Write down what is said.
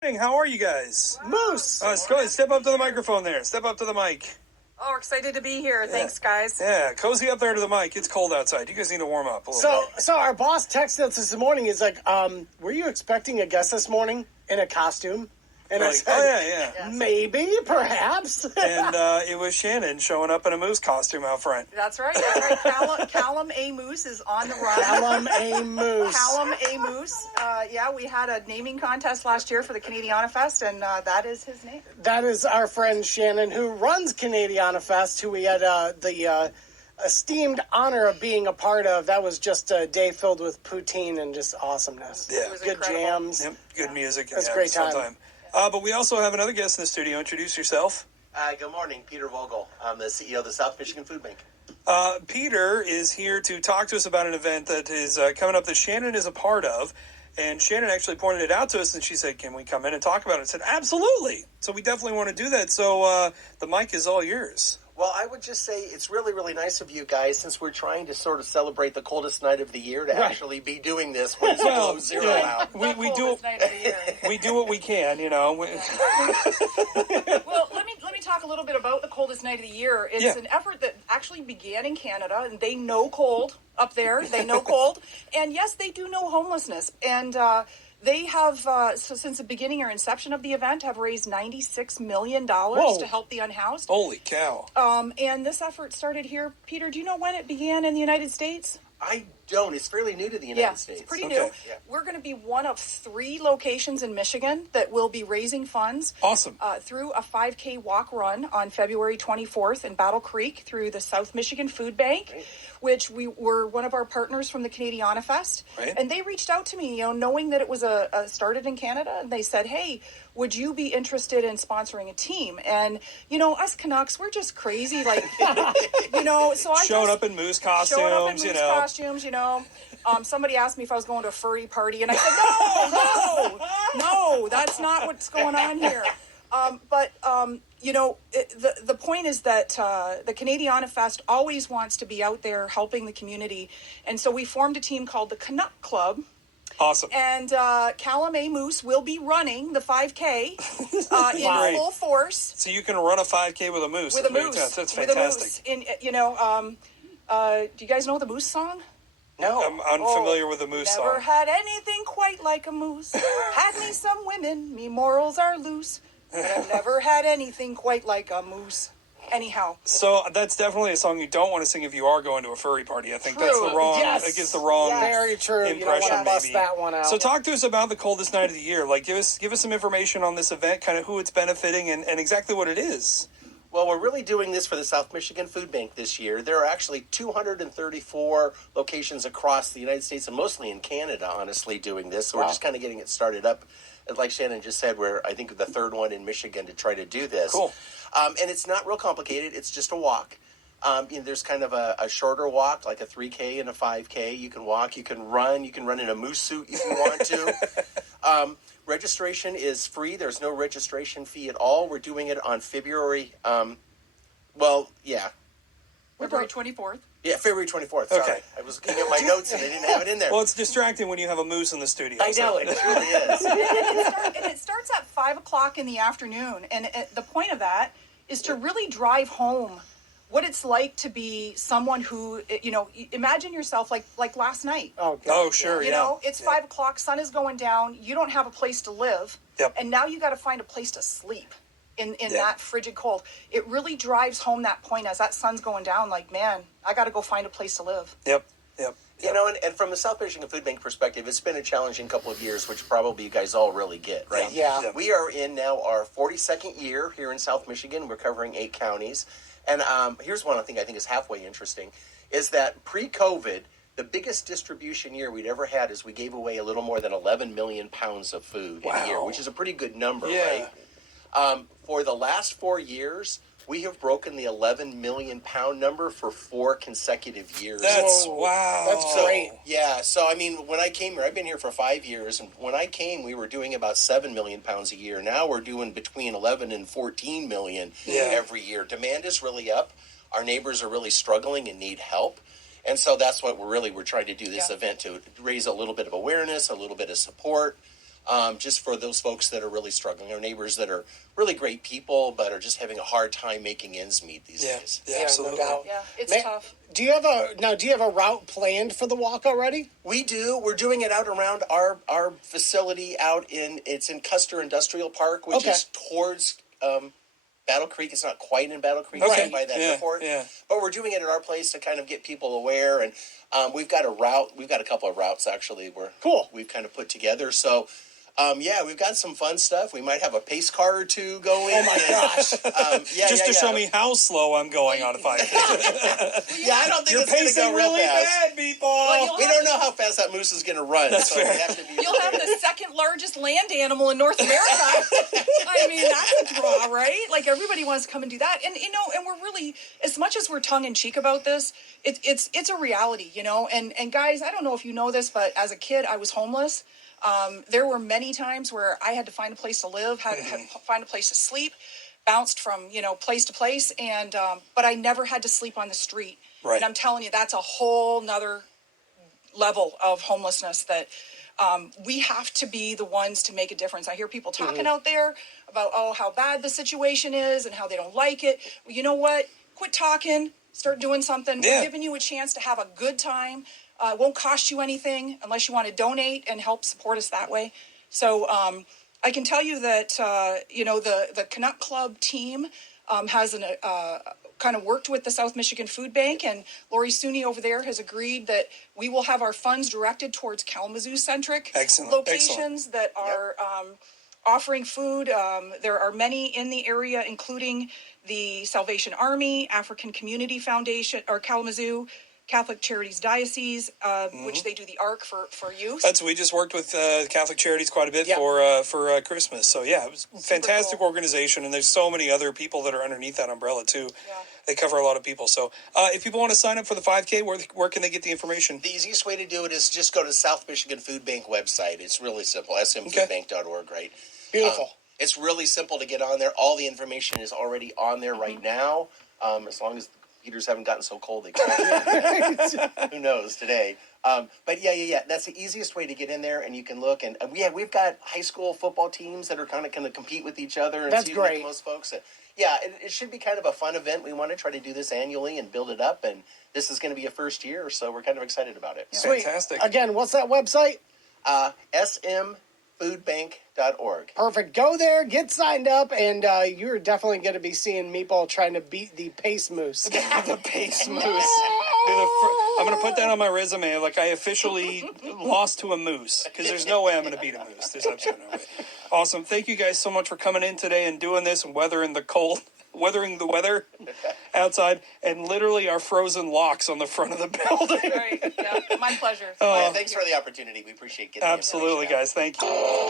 How are you guys? Moose! Go ahead, step up to the microphone there. Step up to the mic. Oh, we're excited to be here. Thanks, guys. Yeah, cozy up there to the mic. It's cold outside. You guys need to warm up a little bit. So our boss texted us this morning. He's like, were you expecting a guest this morning in a costume? And I Like, said, oh, yeah. maybe, perhaps. And it was Channon showing up in a moose costume out front. That's right. Callum A. Moose is on the run. Callum A. Moose. Callum A. Moose. We had a naming contest last year for the Canadiana Fest, and that is his name. That is our friend Channon, who runs Canadiana Fest, who we had the esteemed honor of being a part of. That was just a day filled with poutine and just awesomeness. Yeah. It was Good incredible. jams. Yep, good music. That's a great time. But we also have another guest in the studio. Introduce yourself. Good morning, Peter Vogel. I'm the CEO of the South Michigan Food Bank. Peter is here to talk to us about an event that is coming up that Channon is a part of. And Channon actually pointed it out to us, and she said, can we come in and talk about it? I said, absolutely. So we definitely want to do that. So the mic is all yours. Well, I would just say it's really, really nice of you guys, since we're trying to sort of celebrate the coldest night of the year, to actually be doing this when it's below zero out. We do what we can, you know. Well, let me talk a little bit about the coldest night of the year. It's an effort that actually began in Canada, and they know cold up there. They know cold. And yes, they do know homelessness. And they have, so since the beginning or inception of the event, have raised $96 million to help the unhoused. Holy cow. And this effort started here. Peter, do you know when it began in the United States? I don't. It's fairly new to the United States. It's pretty new. Yeah. We're going to be one of 3 locations in Michigan that will be raising funds. Awesome. Through a 5K walk run on February 24th in Battle Creek through the South Michigan Food Bank, which we were one of our partners from the Canadiana Fest. Right. And they reached out to me, knowing that it was started in Canada, and they said, hey, would you be interested in sponsoring a team? And, us Canucks, we're just crazy, so I Showing up in moose costumes, somebody asked me if I was going to a furry party, and I said, no, that's not what's going on here. The point is that the Canadiana Fest always wants to be out there helping the community, and so we formed a team called the Canuck Club. Awesome. And Callum A. Moose will be running the 5K in full force. So you can run a 5K with a moose. With a moose. That's fantastic. Do you guys know the Moose song? No. I'm unfamiliar with the moose song. Never had anything quite like a moose. Had me some women, me morals are loose. But I've never had anything quite like a moose. Anyhow. So that's definitely a song you don't want to sing if you are going to a furry party. I think True. that's the wrong. Yes. That gives the wrong Very true. impression. You don't want to bust maybe. that one out. So talk to us about the coldest night of the year. Like, give us some information on this event, kind of who it's benefiting, and exactly what it is. Well, we're really doing this for the South Michigan Food Bank this year. There are actually 234 locations across the United States and mostly in Canada, honestly, doing this. So we're just kind of getting it started up. Like Channon just said, we're, I think, the third one in Michigan to try to do this. Cool. And it's not real complicated. It's just a walk. There's kind of a shorter walk, like a 3K and a 5K. You can walk, you can run in a moose suit if you want to. Registration is free. There's no registration fee at all. We're doing it on February, February 24th. Yeah, February 24th. Sorry. Okay. I was looking at my notes and they didn't have it in there. Well, it's distracting when you have a moose in the studio. I know, it really is. And it starts at 5 o'clock in the afternoon. And the point of that is to really drive home what it's like to be someone who, imagine yourself like last night. Oh, God. Oh, sure, It's 5 o'clock, sun is going down, you don't have a place to live, Yep. and now you got to find a place to sleep in that frigid cold. It really drives home that point as that sun's going down, like, man, I got to go find a place to live. Yep. And from the South Michigan Food Bank perspective, it's been a challenging couple of years, which probably you guys all really get, right? Yeah. We are in now our 42nd year here in South Michigan. We're covering 8 counties. And here's one thing I think is halfway interesting, is that pre-COVID, the biggest distribution year we'd ever had is we gave away a little more than 11 million pounds of food in a year, which is a pretty good number, right? For the last 4 years, we have broken the 11 million pound number for 4 consecutive years. Wow. That's great. Yeah, so I mean, when I came here, I've been here for 5 years, and when I came, we were doing about 7 million pounds a year. Now we're doing between 11 and 14 million every year. Demand is really up. Our neighbors are really struggling and need help. And so that's what we're trying to do this event to raise a little bit of awareness, a little bit of support. just for those folks that are really struggling, our neighbors that are really great people, but are just having a hard time making ends meet these days. Yeah, absolutely. No doubt. Yeah, it's tough. Do you have a route planned for the walk already? We do. We're doing it out around our facility it's in Custer Industrial Park, which is towards Battle Creek. It's not quite in Battle Creek, right by that airport. Yeah. But we're doing it at our place to kind of get people aware. And we've got a route. We've got a couple of routes actually. We've kind of put together. So. We've got some fun stuff. We might have a pace car or two going. Oh my gosh! Just to show me how slow I'm going on a 5K. I don't think You're it's going to go real really fast. bad, people. Well, We don't know how fast that moose is going to run. That's fair. We have to be You'll have the second largest land animal in North America. I mean, that's a draw, right? Like everybody wants to come and do that, and and we're really, as much as we're tongue in cheek about this, it's a reality, And guys, I don't know if you know this, but as a kid, I was homeless. There were many times where I had to find a place to live, had to find a place to sleep, bounced from, place to place. And, but I never had to sleep on the street. Right. And I'm telling you, that's a whole nother level of homelessness that, we have to be the ones to make a difference. I hear people talking out there about, how bad the situation is and how they don't like it. Well, you know what? Quit talking, start doing something. Yeah. We're giving you a chance to have a good time. It won't cost you anything unless you want to donate and help support us that way. So I can tell you that, the Canuck Club team has kind of worked with the South Michigan Food Bank, and Lori Suney over there has agreed that we will have our funds directed towards Kalamazoo-centric locations that are offering food. There are many in the area, including the Salvation Army, African Community Foundation, or Kalamazoo, Catholic Charities Diocese, which they do the ARC for youth. We just worked with Catholic Charities quite a bit for Christmas. So it was a fantastic organization, and there's so many other people that are underneath that umbrella too. Yeah. They cover a lot of people. So if people want to sign up for the 5K, where can they get the information? The easiest way to do it is just go to South Michigan Food Bank website. It's really simple, smfoodbank.org, right? Beautiful. It's really simple to get on there. All the information is already on there right now, as long as heaters haven't gotten so cold they can't. Who knows today? But that's the easiest way to get in there, and you can look. And we've got high school football teams that are kind of going to compete with each other. And that's great. Most folks. It should be kind of a fun event. We want to try to do this annually and build it up. And this is going to be a first year, so we're kind of excited about it. Yeah. Sweet. Fantastic. Again, what's that website? smfoodbank.org. Perfect. Go there, get signed up, and you're definitely going to be seeing Meatball trying to beat the pace moose. The pace moose. I'm going to put that on my resume. Like, I officially lost to a moose, because there's no way I'm going to beat a moose. There's absolutely no way. Awesome. Thank you guys so much for coming in today and doing this and weathering the weather outside, and literally our frozen locks on the front of the building. Right. Yeah. My pleasure. Thanks for the opportunity. We appreciate getting Absolutely, guys. Thank you.